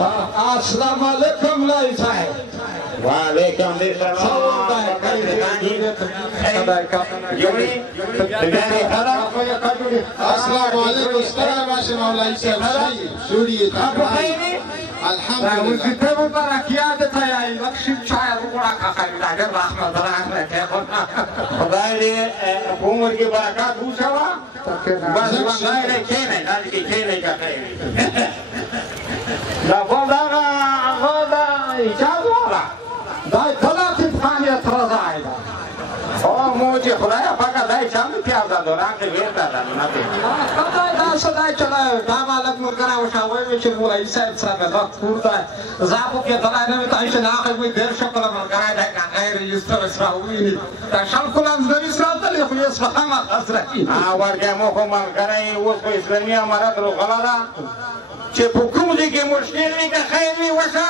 अस्सलाम वालेकुम लाई साहब वालेकुम دای طلاق خانه ترازای او موجی خدایا فقط دای چند پیاده دوران که ویر دادن نبی خدای دست دای چلا دامالک مرکنا و شاوی میشه مولای سایت سر داد خورده زابو که دلای نمیتونش ناخه می در شکل مرکنا دای غیر یستر اسراوی تا شام کلام زری اسرائیل خو اسفهام اسرائیل ورگه مو خو مرکنای اوس خو اسلامی امارات رو غلادا چه پکوم دیگه مشکل نیگه خیلی وشه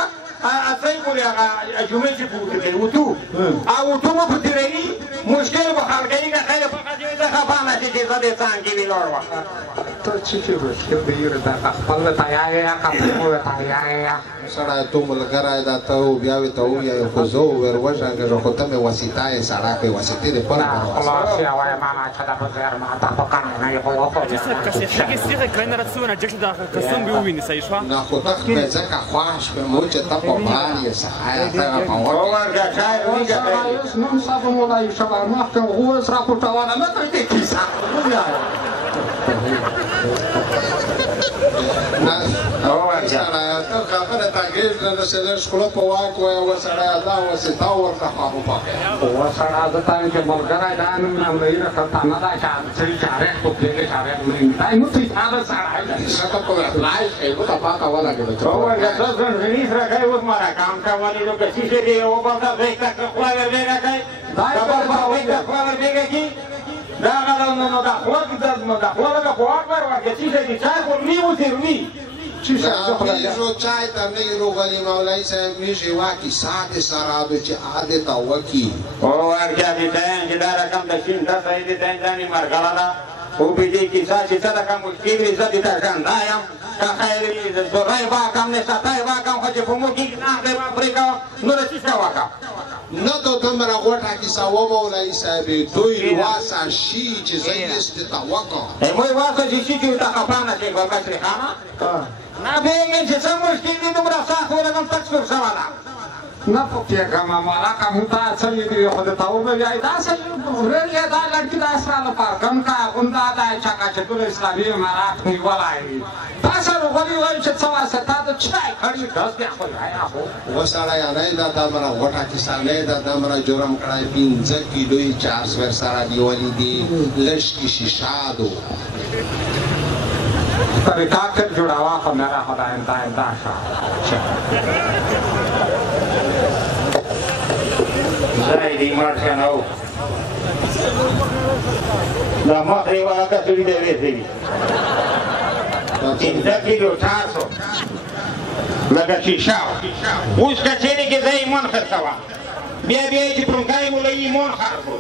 اصلی بولی آقا جمعه چی پوکه که وطو وطو ما پتیرهی مشکل بخارگهی که خیلی فقط جویده خفانه چی زده سانگی بیلار وقت تو چی که مشکل بگیره در اخبال تایایی یا کمپیمو تایایی یا سره تو ملګری دا ته بیا وی ته وی خو زه وروژه که خو ته مې وسیطه سره په وسیطه دې پر خلاص یا وای ماما چې دا په غیر ما ته په کار نه یو خو registriere keine Nation, Jack da Kasum Biwin, sei schon. نه خو ته په ځکه خواش په مو چې ته په باندې سره ته په ورګه چای ورګه نن صاحب مولای شبا ما ته هو سره کوټاوانه مې ته کې کیسه ته خبره تاګیر نه سره شکل په واک و سره دا وسیطه ورته خو پاکه و سره دا ته چې ملګری دا نه مې نه کړه نه دا چې تاریخ په دې تاریخ مې دا نو ته دا سره څه په اپلای ایو ته پاکه ولا کې ورګه تاسو غنی سره کوي اوس مارا کام کوي نو که څه دې او په دا ځای کې خو ورګه کوي دا په وایي خو ورګه کوي دا غلو دا خو دا خو ورګه خو ورګه چې دې چا خو نیو تیرنی میزو چای ته نه روغلی مولای صاحب میږي واکي ساده سرابه چې عادت وکی او ورګه دې ته دا رقم د شین د سید ته ځاني مرګلاله او به دې کې چې څه رقم مشکل زه دې ته ځاندایم که خیر دې زورای واکم نه ساتای واکم خو چې په مو کې نه دې افریقا نو رسې کا واکم نه ته تمره غوټه کې ساو مولای صاحب دوی واسه شي چې زې است تا وکم موږ واسه چې تا خپانه چې په مصر خانه نه به چې څه مشکل دې نو راځه ورغم تکسر سوالا نه پکې کومه مالا کوم تا څه دې خو ته و به وای دا څه ورې دا لړکی دا سره په کوم کا غوندا دا چې ټول اسلامي امارات نیولای تاسو وګورئ وای چې څه واسه تا د چای خړې داس دی خو یا وسړی یا نه دا تمره غوټه کې ساله دا تمره جرم کړای 15 کیلوې 4 ور سره دیولې دي لش کې شیشادو طریقہ کر جڑاوا خو میرا خدای انتا زای دی مارشنو دا مخری والا کسوری دی ویسی 15 کیلو 400 لگا شیشاو اوش کچینی که زای ایمان خرسوا بیا چې پرونکای مولا ایمان خرسو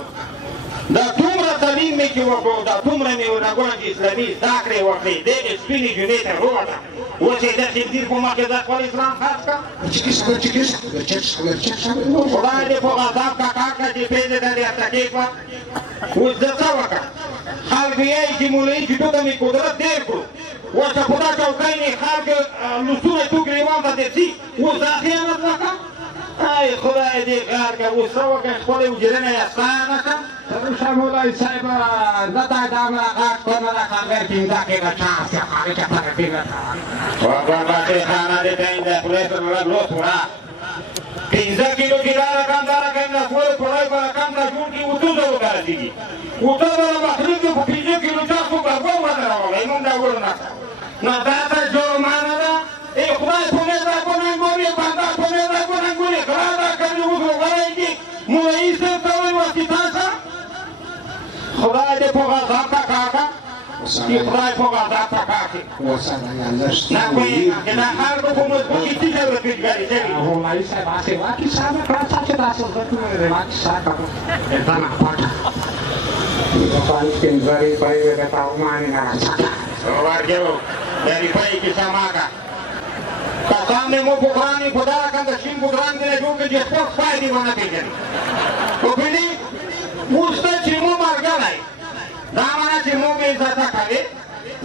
دا تومره تعلیم می چې وکړو دا تومره مې ورغونه چې اسلامي زده کړې وکړې دغې سپینې جونې ته ووته اوس یې داسې ډېر په مخ کې د خپل اسلام خاص کړه خدای دې په غضب کاکا کړه چې پرې دې دلې اتکې کړه اوس ده څه وکړه خلک وایي چې مولوي چې ټوکه مې قدرت ډېر کړو اوس په دا چوکۍ مې خلک لوستونه ټوک ګرېوان ته درځي اوس دا خیانت وکړه ای خدای دې کار که اوس څه وکړه خپلې حجرې نه یې ستانه کړه شاه مولای صاحب نه دا دامه غاټ کنه دا خبر پینځه کې نه چانس یا خاري چې پر پینځه بابا دې خانه دې پینځه خپل سره لوس ورا 15 کیلو کې دا رقم دا رقم نه خپل پړای په رقم نه جوړ کی وته زو راځي وته ولا مخرج په 15 کیلو تاسو په وره راوړل موږ دا ورنه نو دا ته جرمانه ده ای خدای په دې راکونه ګوري باندې په دې راکونه ګوري کړه دا کوي وګورئ مولای صاحب ته وایي تاسو خدای دې په غضب کاکا چې خدای په غضب کاکا وسره یا لش نه کوي نه هر کوم مو کې چې ضرورت پیږي مولای صاحب هڅه واکي صاحب کړه چې تاسو دغه واکي صاحب دا نه پټ په پانځ کې غری پای دې تاو مانه نه راځه ورګو دې پای کې سماګه وطن مې مو بحران خو دا رقم د شین بحران دی نه جوړ کړي چې خپل فایدې ونه پېژني وپوهېدې اوس ته چې مو ملګری دا معنا چې مو بې عزته کوې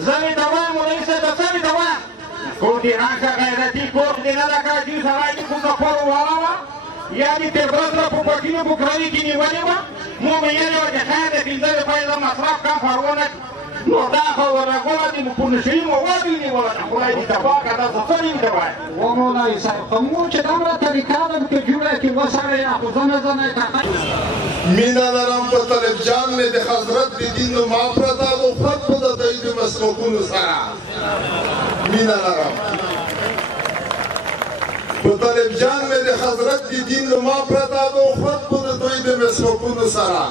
زه مې ته وایم مولوي صاحب ته څه مې ته وایم کور دې راشه غیرتي کور دې نه ده کړی چې سړی دې خو کفر وواړه یا دې تبرز له په پټینو بوکروي کې نیولې وه مو مې ویلې وه چې خیر د پنځه روپۍ زه مصرف کړم فرونه نو دا خو ورغوله دې په نشري مواد یې نیوله ده خدای دې تباه کړه دا څه دې ته وایم و مولوي صاحب خو مو چې دومره طریقه ده که جوړه کړي وسړی یا خو زنه زنه مینه لرم په طالب جان مې د حضرت د دین نما پرته او خود په د دوی د مسلکونو سره مینه لرم په طالب جان مې د حضرت د دین نما پرته او خود په د دوی د مسلکونو سره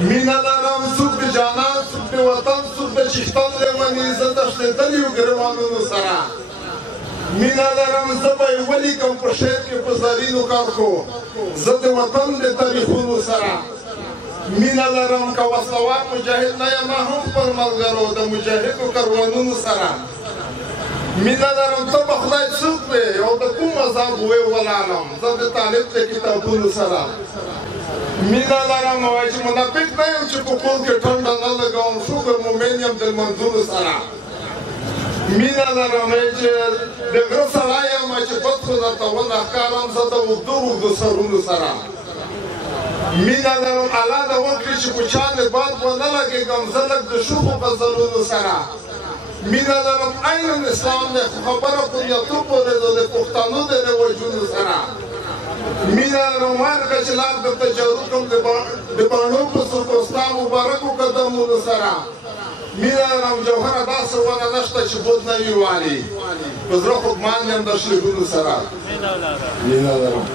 مینه لرم څوک د جانان څوک د وطن څوک د شیختان لیوني زه د شلېدلیو ګریوانونو سره مینه لرم زه به یې ولیکم په شعر کې په زرینو کرښو زه د وطن د تاریخونو سره مینه لرم که وسلوار مجاهد نه یم هم خپل ملګرو د مجاهدو کاروانونو سره مینه لرم ته به خدای څوک دی او د کوم مذهب وې ولالم زه د طالب د کتابونو سره مینه لرم وایي چې منافق نه یم چې په کور کې ټنډه نه لګوم شکر مومن یم د لمنځونو سره مینه لرم چې د غره سړی یم چې بد خو درته ونه ښکارم زه د اوږدو اوږدو سرونو سره مینه لرم الله دې وکړي چې په چا مې باد ونه لګېږم زه لږ د شوخو غزلونو سره مینه لرم عین اسلام دی خو خبره په نیتو پورې ده د پښتنو د رواجونو سره مینه لرم هر کچ لار درته جارو کړم د باڼو په څوکو ستا مبارکو قدمونو سره مینه لرم جوهره داسې ونه نشته چې بود نه وي والي په زړه خو ګمان یم د شریفونو سره مینه لرم